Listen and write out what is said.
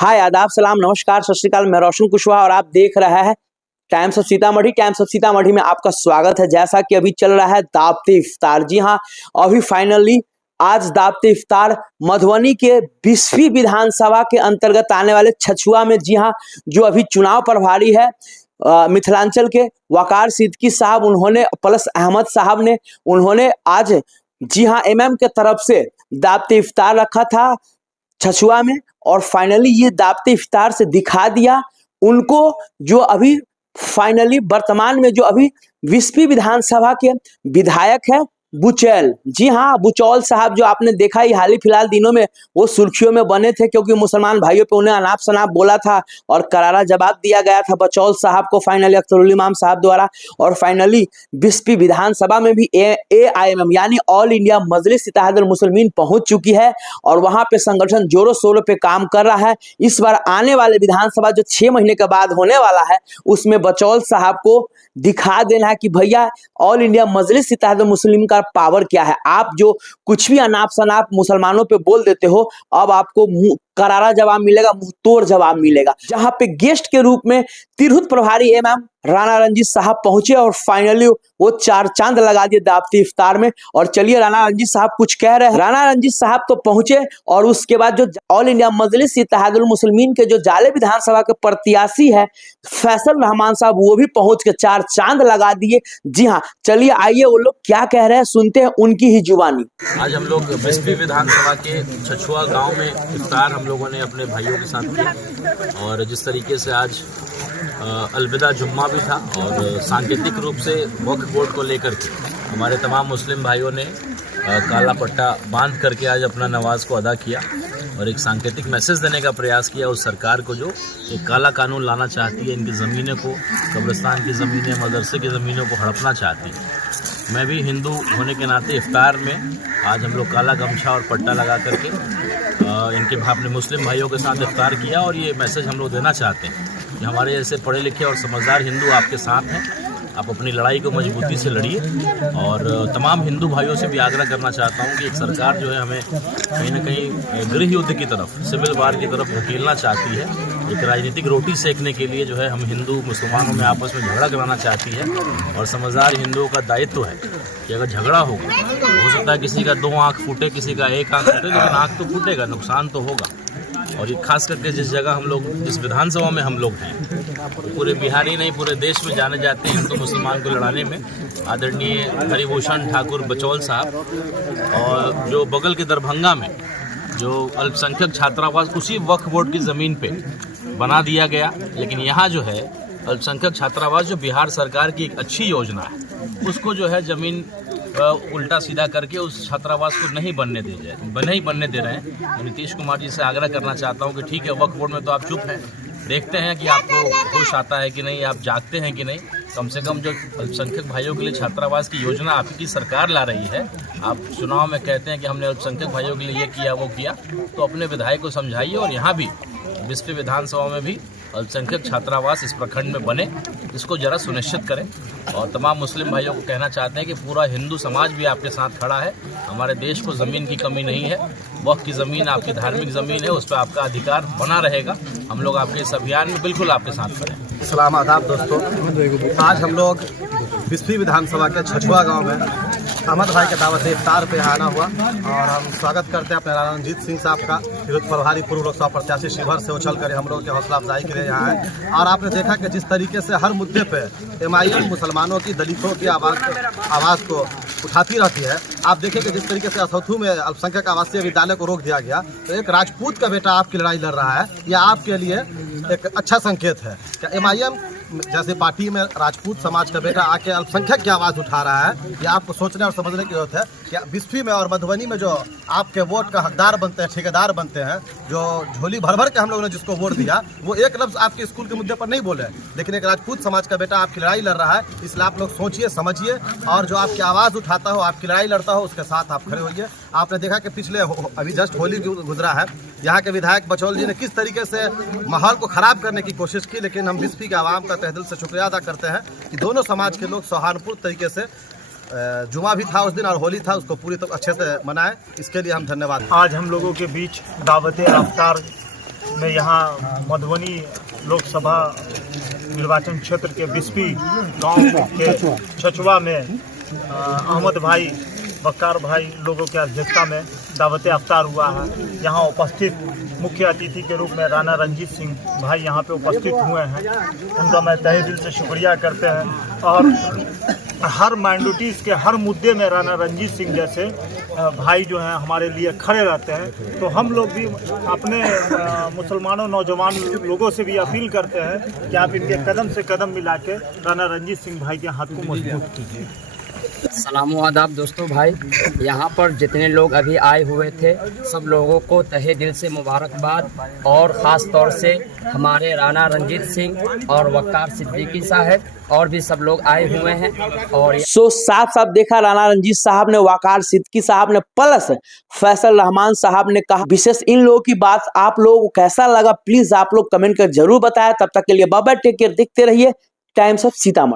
हाय, आदाब, सलाम, नमस्कार, सत श्री अकाल। मैं रोशन कुशवाहा और आप देख रहे हैं times of Sitamarhi. Times of Sitamarhi में आपका स्वागत है। जैसा कि अभी चल रहा है दावते इफ्तार। जी हाँ, अभी फाइनली आज दावते इफ्तार मधुबनी के 20वीं विधानसभा के अंतर्गत आने वाले छछुआ में, जी हाँ, जो अभी चुनाव प्रभारी है मिथिलांचल के वकार सिद्दीकी साहब, उन्होंने प्लस अहमद साहब ने, उन्होंने आज जी हाँ एमएम के तरफ से दावते इफ्तार रखा था छछुआ में। और फाइनली ये दावते इफ्तार से दिखा दिया उनको, जो अभी फाइनली वर्तमान में जो अभी 20वीं विधानसभा के विधायक है बुचैल। जी हाँ, बुचौल साहब, जो आपने देखा ही हाल ही फिलहाल दिनों में वो सुर्खियों में बने थे क्योंकि मुसलमान भाइयों पे उन्हें अनाप शनाप बोला था और करारा जवाब दिया गया था बुचौल साहब को फाइनली अख्तरुल इमाम साहब द्वारा। और फाइनली 20वीं विधानसभा में भी AIMM यानी ऑल इंडिया मजलिस इत्तेहादुल मुस्लिमीन पहुंच चुकी है और वहां पे संगठन जोरों शोरों पे काम कर रहा है। इस बार आने वाले विधानसभा जो 6 महीने के बाद होने वाला है, उसमें बुचौल साहब को दिखा देना है कि भैया ऑल इंडिया मजलिस इत्तेहादुल मुस्लिमीन का पावर क्या है। आप जो कुछ भी अनाप शनाप मुसलमानों पे बोल देते हो, अब आपको करारा जवाब मिलेगा, मुंह तोड़ जवाब मिलेगा। जहां पे गेस्ट के रूप में तिरहुत प्रभारी एमएम राणा रंजीत साहब पहुंचे और फाइनली वो चार चांद लगा दिए दावती इफ्तार में। और चलिए राणा रंजीत साहब कुछ कह रहे हैं। राणा रंजीत साहब तो पहुंचे और उसके बाद जो ऑल इंडिया मजलिस इत्तेहादुल मुस्लिमीन के जो जाले विधानसभा के प्रत्याशी है फैसल रहमान साहब, वो भी पहुंच के चार चांद लगा दिए। जी हाँ, चलिए आइए वो लोग क्या कह रहे हैं, सुनते हैं उनकी ही जुबानी। आज हम लोग 20वीं विधानसभा के छछुआ गांव में इफ्तार हम लोगों ने अपने भाइयों के साथ किया और जिस तरीके से आज अलविदा जुम्मा भी था और सांकेतिक रूप से वक्फ बोर्ड को लेकर के हमारे तमाम मुस्लिम भाइयों ने काला पट्टा बांध करके आज अपना नमाज को अदा किया और एक सांकेतिक मैसेज देने का प्रयास किया उस सरकार को जो एक काला कानून लाना चाहती है, इनकी ज़मीनें को, कब्रिस्तान की ज़मीनें, मदरसे की ज़मीनों को हड़पना चाहती है। मैं भी हिंदू होने के नाते इफ्तार में आज हम लोग काला गमछा और पट्टा लगा करके इनके अपने मुस्लिम भाइयों के साथ इफ्तार किया और ये मैसेज हम लोग देना चाहते हैं कि हमारे जैसे पढ़े लिखे और समझदार हिंदू आपके साथ हैं। आप अपनी लड़ाई को मजबूती से लड़िए और तमाम हिंदू भाइयों से भी आग्रह करना चाहता हूं कि एक सरकार जो है हमें कहीं ना कहीं गृह युद्ध की तरफ, सिविल वार की तरफ धकेलना चाहती है। एक राजनीतिक रोटी सेकने के लिए जो है हम हिंदू मुसलमानों में आपस में झगड़ा कराना चाहती है और समझदार हिंदुओं का दायित्व है कि अगर झगड़ा होगा, हो सकता है किसी का 2 आँख फूटे, किसी का 1 आँख फूटे, लेकिन आँख तो फूटेगा, नुकसान तो होगा। और ये खास करके जिस जगह हम लोग, जिस विधानसभा में हम लोग हैं, पूरे बिहार ही नहीं पूरे देश में जाने जाते हैं हिंदू मुसलमान को लड़ाने में आदरणीय हरिभूषण ठाकुर बुचौल साहब। और जो बगल के दरभंगा में जो अल्पसंख्यक छात्रावास उसी वक्फ बोर्ड की ज़मीन पे बना दिया गया, लेकिन यहाँ जो है अल्पसंख्यक छात्रावास जो बिहार सरकार की एक अच्छी योजना है, उसको जो है ज़मीन उल्टा सीधा करके उस छात्रावास को नहीं बनने दे रहे हैं। तो नीतीश कुमार जी से आग्रह करना चाहता हूं कि ठीक है, वक्फ बोर्ड में तो आप चुप हैं, देखते हैं कि आपको होश आता है कि नहीं, आप जागते हैं कि नहीं। कम से कम जो अल्पसंख्यक भाइयों के लिए छात्रावास की योजना आपकी सरकार ला रही है, आप चुनाव में कहते हैं कि हमने अल्पसंख्यक भाइयों के लिए ये किया वो किया, तो अपने विधायक को समझाइए और यहाँ भी 20वीं विधानसभा में भी अल्पसंख्यक छात्रावास इस प्रखंड में बने, इसको जरा सुनिश्चित करें। और तमाम मुस्लिम भाइयों को कहना चाहते हैं कि पूरा हिंदू समाज भी आपके साथ खड़ा है। हमारे देश को ज़मीन की कमी नहीं है, वक्त की ज़मीन आपकी धार्मिक ज़मीन है, उस पर आपका अधिकार बना रहेगा। हम लोग आपके इस अभियान में बिल्कुल आपके साथ खड़े हैं। सलाम आदाब दोस्तों, आज हम लोग 20वीं विधानसभा के छछुआ गांव में अहमद भाई के दावत इफ्तार पे आना हुआ और हम स्वागत करते हैं अपने राणा रंजीत सिंह साहब का, तिरहुत प्रभारी पूर्व लोकसभा प्रत्याशी शिवहर से उछल कर हम लोग के हौसला अफजाई के लिए यहाँ है। और आपने देखा कि जिस तरीके से हर मुद्दे पे MIM मुसलमानों की, दलितों की आवाज़ को उठाती रहती है। आप देखें कि जिस तरीके से असौथू में अल्पसंख्यक आवासीय विद्यालय को रोक दिया गया, तो एक राजपूत का बेटा आपकी लड़ाई लड़ रहा है, यह आपके लिए एक अच्छा संकेत है। क्या MIM जैसे पार्टी में राजपूत समाज का बेटा आके अल्पसंख्यक की आवाज़ उठा रहा है, ये आपको सोचने और समझने की जरूरत है। क्या 20वीं में और मधुबनी में जो आपके वोट का हकदार बनते हैं, ठेकेदार बनते हैं, जो झोली भर भर के हम लोगों ने जिसको वोट दिया, वो एक लफ्ज़ आपके स्कूल के मुद्दे पर नहीं बोले, लेकिन एक राजपूत समाज का बेटा आपकी लड़ाई लड़ रहा है। इसलिए आप लोग सोचिए, समझिए और जो आपकी आवाज़ उठाता हो, आपकी लड़ाई लड़ता हो, उसके साथ आप खड़े होइए। आपने देखा कि पिछले अभी जस्ट होली गुजरा है, यहाँ के विधायक बुचौल जी ने किस तरीके से माहौल को ख़राब करने की कोशिश की, लेकिन हम 20वीं के आवाम का तहे दिल से शुक्रिया अदा करते हैं कि दोनों समाज के लोग सौहार्दपूर्ण तरीके से, जुमा भी था उस दिन और होली था, उसको पूरी अच्छे से मनाएं। इसके लिए हम धन्यवाद। आज हम लोगों के बीच दावत इफ्तार में यहाँ मधुबनी लोकसभा निर्वाचन क्षेत्र के बिस्फी गांव के छछुआ में अहमद भाई वक्कार भाई लोगों के अध्यक्षता में दावत अफ्तार हुआ है। यहाँ उपस्थित मुख्य अतिथि के रूप में राणा रंजीत सिंह भाई यहाँ पे उपस्थित हुए हैं। उनका मैं तहे दिल से शुक्रिया करते हैं और हर माइनॉरिटीज़ के हर मुद्दे में राणा रंजीत सिंह जैसे भाई जो हैं हमारे लिए खड़े रहते हैं। तो हम लोग भी अपने मुसलमानों नौजवान लोगों से भी अपील करते हैं कि आप इनके कदम से कदम मिला के राणा रंजीत सिंह भाई के हाथ को मजबूत कीजिए। सलाम आदाब दोस्तों भाई, यहाँ पर जितने लोग अभी आए हुए थे सब लोगों को तहे दिल से मुबारकबाद और ख़ास तौर से हमारे राणा रंजीत सिंह और वक्कार सिद्दीकी साहब और भी सब लोग आए हुए हैं। और सो साफ साफ देखा राणा रंजीत साहब ने, वकार सिद्दीकी साहब ने, प्लस फैसल रहमान साहब ने कहा। विशेष इन लोगों की बात आप लोगों को कैसा लगा प्लीज आप लोग कमेंट कर जरूर बताएं। तब तक के लिए बाय बाय, टेक केयर, देखते रहिए टाइम्स ऑफ सीतामढ़ी।